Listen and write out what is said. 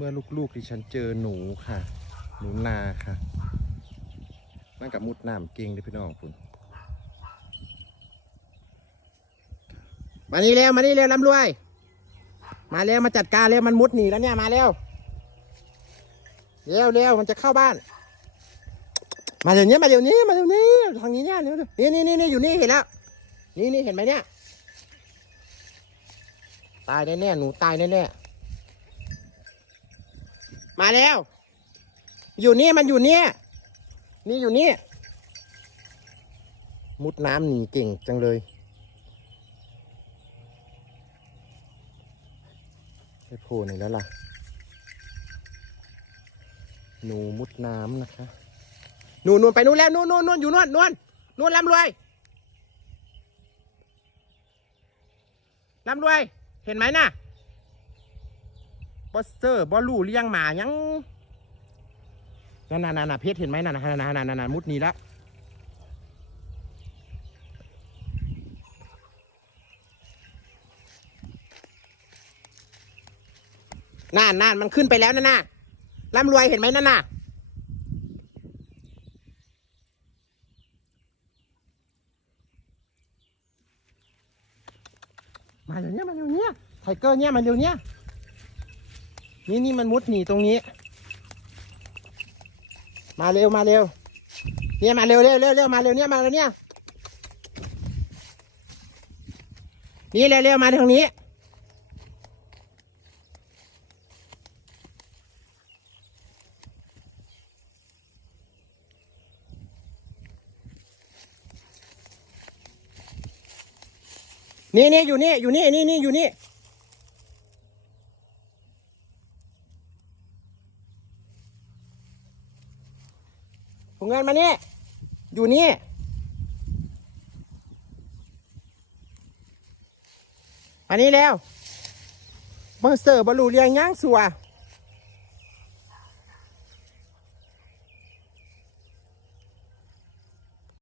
มื่อลูกๆที่ฉันเจอหนูค่ะ หนูนาค่ะนั่นกับมุดน้ำเก่งเลยพี่น้องคุณมานี่เร็วมานี่เร็วลำรวย มาเร็วมาจัดการเร็วมันมุดหนีแล้วเนี่ยมาเร็วเร็วเร็วมันจะเข้าบ้าน มาเดี๋ยวนี้มาเดี๋ยวนี้มาเดี๋ยวนี้ทางนี้เนี่ยเร็วๆนี่นี่นี่นี่อยู่นี่เห็นแล้วนี่นี่เห็นไหมเนี่ย ตายแน่ๆหนูตายแน่ๆ มาแล้ว อยู่นี่มันอยู่เนี่ยนี่อยู่นี่ มุดน้ำหนีเก่งจังเลยไปโผล่ไหนแล้วล่ะ หนูมุดน้ำนะคะนู่นนู่นไปนู่นแล้วนู่นนู่นนู่นอยู่นู่นนู่นนู่นลำรวยลำรวย เห็นไหมน่ะ บอสเตอร์บอลลูเลี้ยงหมายังนั่นน่ะนั่นน่ะเพชรเห็นไหมนั่นน่ะนั่นน่ะนั่นน่ะนั่นน่ะมุดนี้แล้วนั่นนั่นมันขึ้นไปแล้วนั่นน่ะลำรวยเห็นไหมนั่นน่ะมาเดี๋ยวนี้มาเดี๋ยวนี้ไทเกอร์เนี่ยมาเดี๋ยวนี้ นี่นี่มันมุดหนีตรงนี้ มาเร็วมาเร็ว เนี่ยมาเร็วเร็วเร็วเร็วมาเร็วเนี่ยมาเร็วเนี่ย นี่เร็วเร็วมาทางนี้ นี่นี่อยู่นี่อยู่นี่นี่นี่อยู่นี่ ผงเงินมานี่ อยู่นี่ มานี่แล้วเบอร์เซอร์บอลลูเรียงย่างสัว